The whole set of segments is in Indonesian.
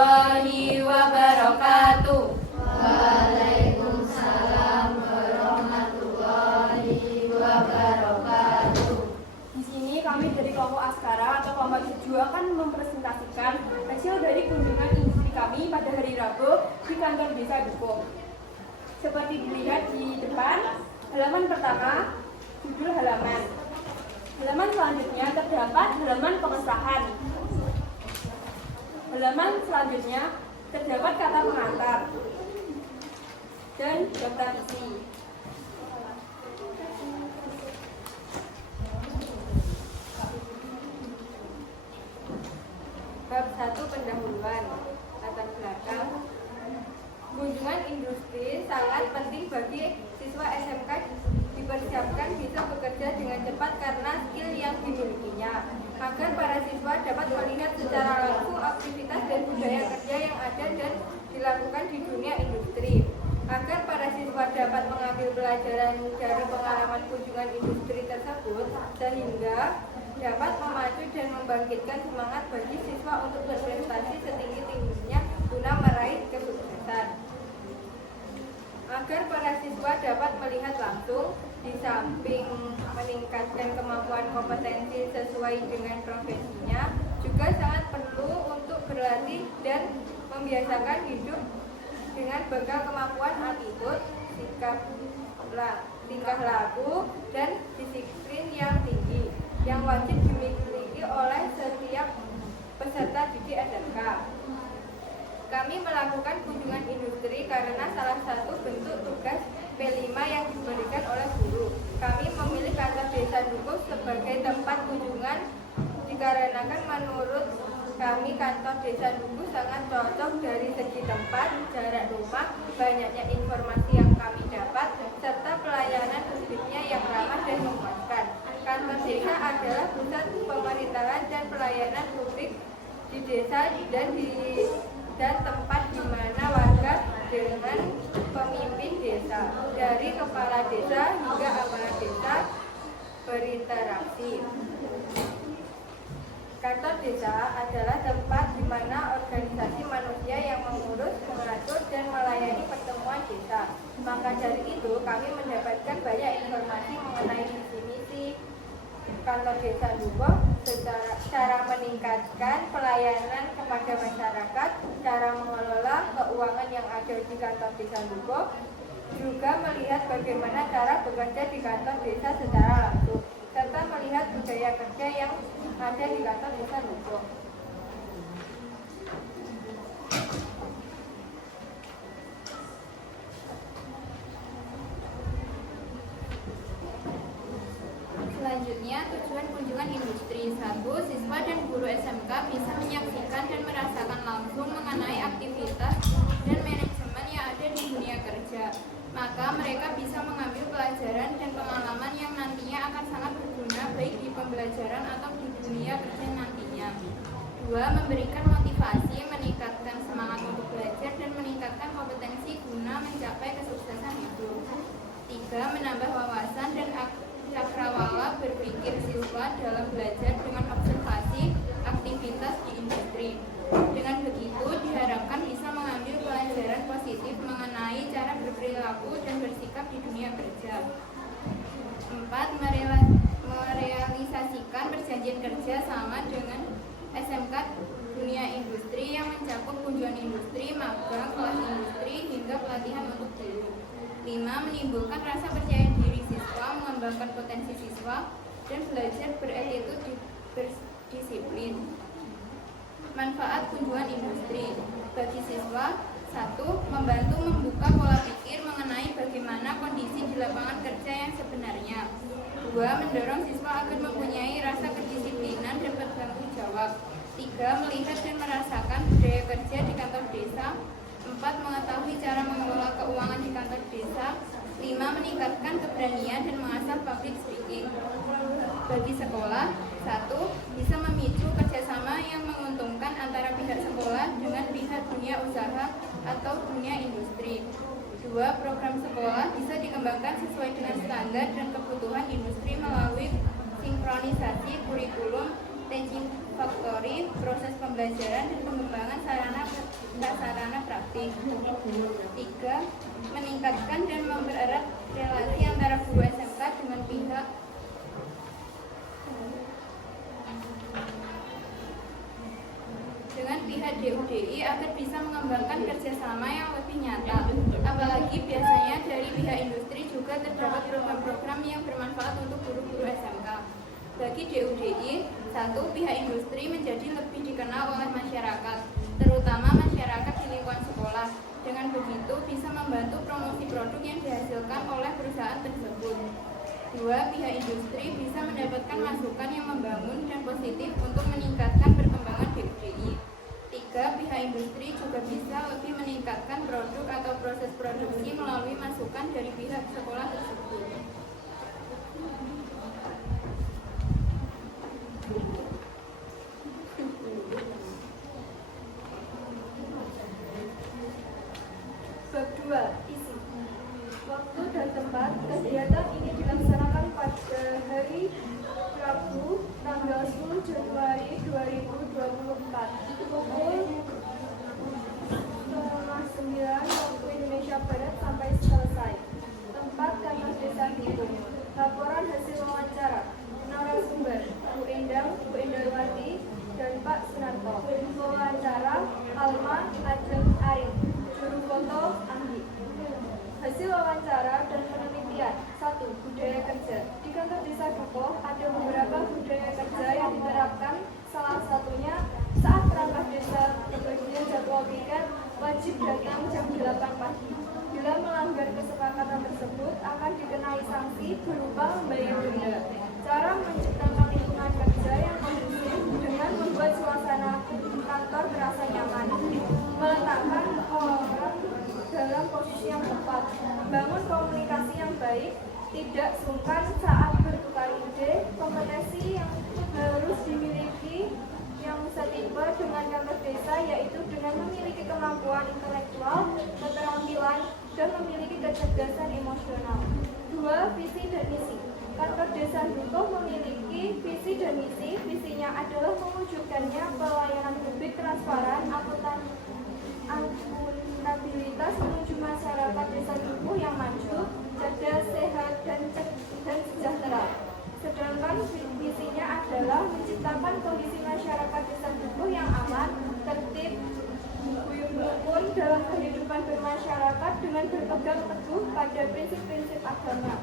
warahmatullahi wabarakatuh. Waalaikumsalam warahmatullahi wabarakatuh. Di sini kami dari kelompok Askara atau kelompok 7 akan mempresentasikan hasil dari kunjungan industri kami pada hari Rabu di kantor Desa Dukuh. Seperti dilihat di depan, halaman pertama, judul halaman. Halaman selanjutnya terdapat halaman pengesahan. Halaman selanjutnya terdapat kata pengantar dan daftar isi. Bab 1 pendahuluan. Latar belakang. Kunjungan industri sangat penting bagi siswa SMK dipersiapkan bisa bekerja dengan cepat karena skill yang dimilikinya, agar para siswa dapat melihat secara langsung aktivitas dan budaya kerja yang ada dan dilakukan di dunia industri, agar para siswa dapat mengambil pelajaran dari pengalaman kunjungan industri tersebut sehingga dapat memacu dan membangkitkan semangat bagi siswa untuk berprestasi setinggi-tingginya guna meraih kesuksesan. Agar para siswa dapat melihat langsung, di samping meningkatkan kemampuan kompetensi sesuai dengan profesinya, juga sangat perlu untuk berlatih dan membiasakan hidup dengan bekal kemampuan attitude, tingkah laku, dan disiplin yang tinggi, yang wajib dimiliki oleh setiap peserta didik SMK. Kami melakukan kunjungan industri karena salah satu bentuk tugas P5 yang diberikan oleh guru. Kami memilih kantor Desa Dukuh sebagai tempat kunjungan dikarenakan menurut kami kantor Desa Dukuh sangat cocok dari segi tempat, jarak rumah, banyaknya informasi yang kami dapat, serta pelayanan publiknya yang ramah dan memuaskan. Kantor desa adalah pusat pemerintahan dan pelayanan publik di desa dan tempat di mana warga dengan pemimpin desa, dari kepala desa hingga amanat desa berinteraksi. Kantor desa adalah tempat di mana organisasi manusia yang mengurus, mengatur, dan melayani pertemuan desa. Maka dari itu kami mendapatkan banyak informasi mengenai visi misi kantor Desa Dukuh, cara meningkatkan pelayanan kepada masyarakat, cara mengelola keuangan yang ada di kantor Desa Dukuh, juga melihat bagaimana cara bekerja di kantor desa secara langsung, serta melihat budaya kerja yang ada di kantor Desa Dukuh. Selanjutnya, tujuan kunjungan industri. 1. Siswa dan guru SMK bisa menyaksikan dan merasakan langsung mengenai aktivitas dan manajemen yang ada di dunia kerja. Maka mereka bisa mengambil pelajaran dan pengalaman yang nantinya akan sangat berguna baik di pembelajaran atau di dunia kerja nantinya. 2. Memberikan motivasi, meningkatkan semangat untuk belajar dan meningkatkan kompetensi guna mencapai kesuksesan hidup. 3. Menambah wawasan dan cakrawala berpikir siswa dalam belajar dengan observasi aktivitas di industri. Dengan begitu diharapkan bisa mengambil pelajaran positif mengenai cara berperilaku dan bersikap di dunia kerja. 4. Merealisasikan perjanjian kerja sama dengan SMK dunia industri yang mencakup kunjungan industri, magang, kelas industri, hingga pelatihan untuk guru. 5. Menimbulkan rasa percaya diri siswa, mengembangkan potensi siswa, dan belajar beretitude berdisiplin. Manfaat kunjungan industri bagi siswa. 1. Membantu membuka pola pikir mengenai bagaimana kondisi di lapangan kerja yang sebenarnya. 2. Mendorong siswa agar mempunyai rasa kedisiplinan dan bertanggung jawab. 3. Melihat dan merasakan budaya kerja di kantor desa. 4. Mengetahui cara mengelola keuangan di kantor desa. 5. Meningkatkan keberanian dan mengasah public speaking. Bagi sekolah. 1. Bisa memicu kerjasama yang menguntungkan antara pihak sekolah dengan pihak dunia usaha atau dunia industri. 2. Program sekolah bisa dikembangkan sesuai dengan standar dan kebutuhan industri melalui sinkronisasi kurikulum, teaching factory, proses pembelajaran dan pengembangan sarana prasarana praktik. 3. Meningkatkan dan mempererat relasi antara guru SMK dengan pihak DUDI agar bisa mengembangkan kerjasama yang lebih nyata. Apalagi biasanya dari pihak industri juga terdapat program-program yang bermanfaat untuk guru-guru SMK. Bagi DUDI, 1. Pihak industri menjadi lebih dikenal oleh masyarakat, terutama masyarakat di lingkungan sekolah. Dengan begitu bisa membantu promosi produk yang dihasilkan oleh perusahaan tersebut. 2. Pihak industri bisa mendapatkan masukan yang membangun dan positif untuk meningkatkan perkembangan DUDI. 3. Pihak industri juga bisa lebih meningkatkan produk atau proses produksi melalui masukan dari pihak sekolah tersebut. Bab 2. Isi. Waktu dan tempat. Kegiatan ini dilaksanakan pada hari Rabu, tanggal 10 Januari 2024, pukul 8:30 waktu Indonesia Barat sampai selesai. Tempat kantor desa Dukung. Laporan hasil wawancara. Narasumber Bu Endang, Bu Endarwati, dan Pak Sunarto. Wawancara Alma Ajeng Arif. Juru foto Andi. Hasil wawancara dan penelitian. 1. Budaya kerja. Di kantor desa Dukuh ada beberapa budaya kerja yang diterapkan. Salah satunya saat perangkat desa pembagian jadwal piket wajib datang jam 8 pagi. Bila melanggar kesepakatan tersebut akan dikenai sanksi berupa membayar denda. Cara menciptakan lingkungan kerja yang kondusif dengan membuat suasana kantor terasa nyaman. Meletakkan orang dalam posisi yang tepat. Bangun komunikasi yang baik. Tidak sungkan saat bertukar ide. Kompetensi yang harus dimiliki yang setipe dengan kantor desa yaitu dengan memiliki kemampuan intelektual, keterampilan, dan memiliki kecerdasan emosional. 2. Visi dan misi. Kantor desa Dukuh memiliki visi dan misi. Visinya adalah mewujudkannya pelayanan publik transparan, akuntabilitas menuju masyarakat desa Dukuh yang maju, cerdas, sehat, dan sejahtera. Sedangkan visinya adalah menciptakan kondisi masyarakat desa Dukuh yang aman, tertib, rukun dalam kehidupan bermasyarakat dengan berpegang teguh pada prinsip-prinsip agama.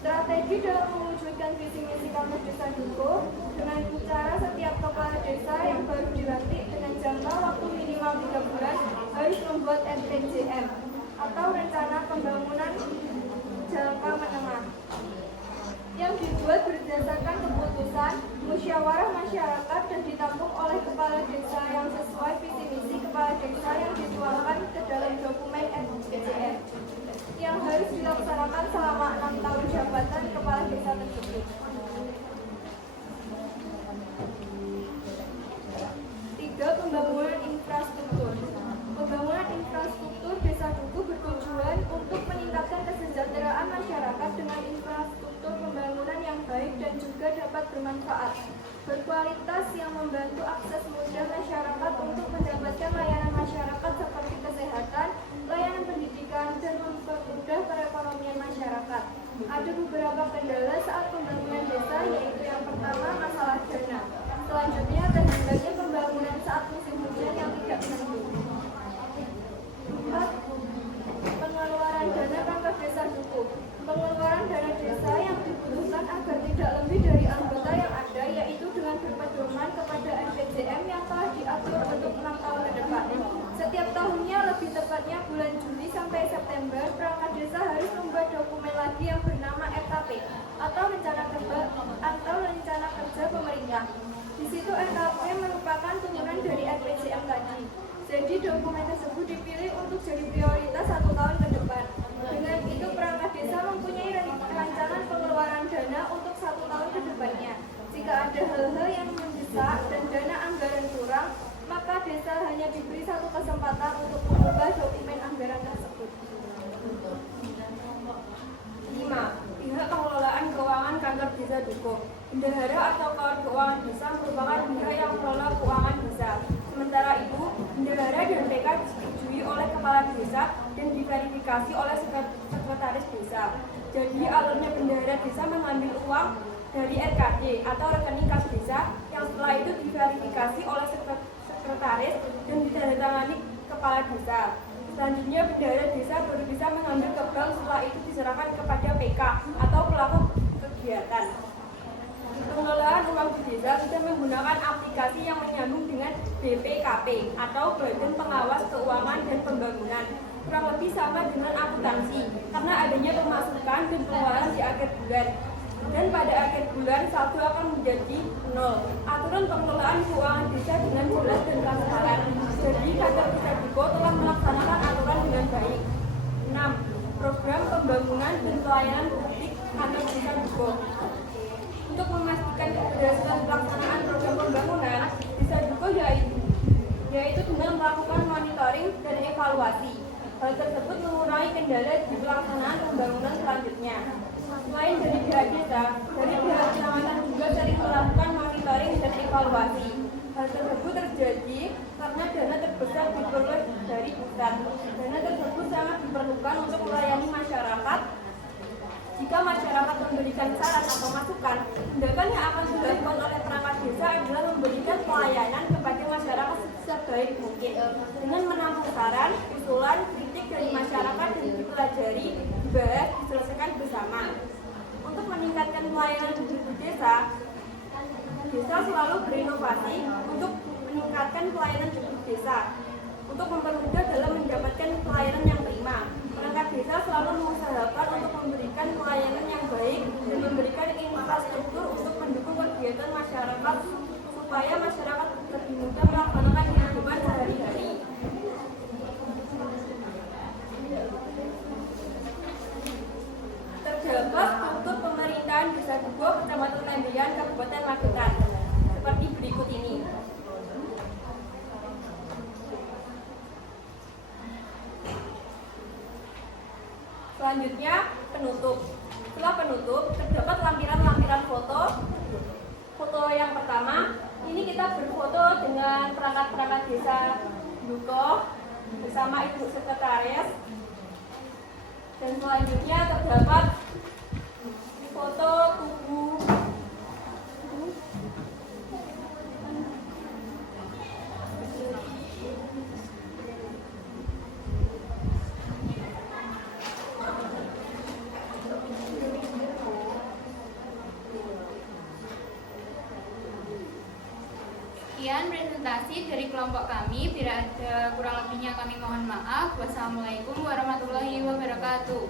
Strategi dalam mewujudkan visi misi kantor desa Dukuh dengan cara setiap kepala desa yang baru dilantik dengan jangka waktu minimal 3 bulan harus membuat RPJM atau rencana pembangunan jangka menengah yang dibuat berdasarkan keputusan musyawarah masyarakat dan ditampung oleh kepala desa yang sesuai visi misi kepala desa yang dituangkan ke dalam dokumen RPJM yang harus dilaksanakan selama 6 tahun jabatan kepala desa tersebut. 3. Pembangunan infrastruktur. Pembangunan infrastruktur desa Dukuh bertujuan untuk meningkatkan kesejahteraan masyarakat dengan infrastruktur pembangunan yang baik dan juga dapat bermanfaat, berkualitas yang membantu akses mudah masyarakat untuk mendapatkan layanan masyarakat seperti kesehatan, layanan pendidikan, dan mempermudah perekonomian masyarakat. Ada beberapa kendala saat pembangunan desa, yaitu yang pertama masalah dana. Selanjutnya terhambatnya pembangunan saat musim hujan yang tidak menentu. 4. Pengeluaran dana kantor desa Dukuh. Pengeluaran dana desa yang dibutuhkan agar tidak lebih dari anggota yang ada, yaitu dengan berpedoman kepada RPJM yang telah diatur untuk 6 tahun ke depan. Setiap tahunnya, lebih tepatnya bulan Juli sampai September, perangkat desa harus membuat dokumen lagi yang bernama RKP atau rencana kerja pemerintah. Di situ RKP merupakan turunan dari RPJM tadi. Jadi dokumen tersebut dipilih untuk jadi prioritas 1 tahun ke depan. Dengan itu perangkat desa mempunyai rancangan pengeluaran dana untuk 1 tahun ke depannya. Jika ada hal-hal yang mendesak dan dana anggaran kurang, maka desa hanya diberi 1 kesempatan untuk mengubah dokumen anggaran tersebut. 5. Pihak pengelolaan keuangan kantor desa Dukuh. Bendahara atau kawan keuangan desa merupakan pihak yang mengelola keuangan desa. Sementara itu, bendahara dan PK diverifikasi oleh sekretaris desa. Jadi alurnya bendahara desa mengambil uang dari RKD atau rekening kas desa yang setelah itu diverifikasi oleh sekretaris dan ditandatangani kepala desa. Selanjutnya bendahara desa baru bisa mengambil ke bank, setelah itu diserahkan kepada PK atau pelaku kegiatan. Pengelolaan uang di desa sudah menggunakan aplikasi yang menyambung dengan BPKP atau Badan Pengawas Keuangan dan Pembangunan. Kurang lebih sama dengan akuntansi karena adanya pemasukan dan pengeluaran di akhir bulan. Dan pada akhir bulan saldo akan menjadi 0. Aturan pengelolaan keuangan desa dengan jelas dan transparan. Jadi Kantor Desa Duko telah melaksanakan aturan dengan baik. 6. Program pembangunan dan pelayanan publik Kantor Desa Duko. Untuk memastikan keberhasilan pelaksanaan program pembangunan Desa Duko yaitu dengan melakukan monitoring dan evaluasi. Hal tersebut mengurangi kendala di pelaksanaan pembangunan selanjutnya. Selain dari pihak desa, dari pihak kecamatan juga sering melakukan monitoring dan evaluasi. Hal tersebut terjadi karena dana terbesar diperoleh dari pusat. Dana tersebut sangat diperlukan untuk melayani masyarakat. Jika masyarakat memberikan saran atau masukan, tindakan yang akan dilakukan oleh perangkat desa adalah memberikan pelayanan kepada masyarakat sebaik mungkin dengan menampung saran, usulan, kritik dari masyarakat dan dipelajari, dibahas, diselesaikan bersama. Untuk meningkatkan pelayanan publik di desa selalu berinovasi untuk meningkatkan pelayanan publik desa untuk mempermudah dalam mendapatkan pelayanan yang prima. Perangkat desa selalu mengusahakan untuk memberikan pelayanan yang baik dan memberikan infrastruktur untuk mendukung kegiatan masyarakat supaya masyarakat lebih mudah melaksanakan kehidupan sehari-hari. Terdapat struktur pemerintahan Desa Duko, Kecamatan Lembian, Kabupaten Magetan seperti berikut ini. Selanjutnya penutup. Setelah penutup terdapat lampiran-lampiran foto. Foto yang pertama, ini kita berfoto dengan perangkat-perangkat desa Duko bersama Ibu Sekretaris. Dan selanjutnya terdapat foto tubuh Sekian presentasi dari kelompok kami. Bila ada kurang lebihnya kami mohon maaf. Wassalamualaikum warahmatullahi wabarakatuh.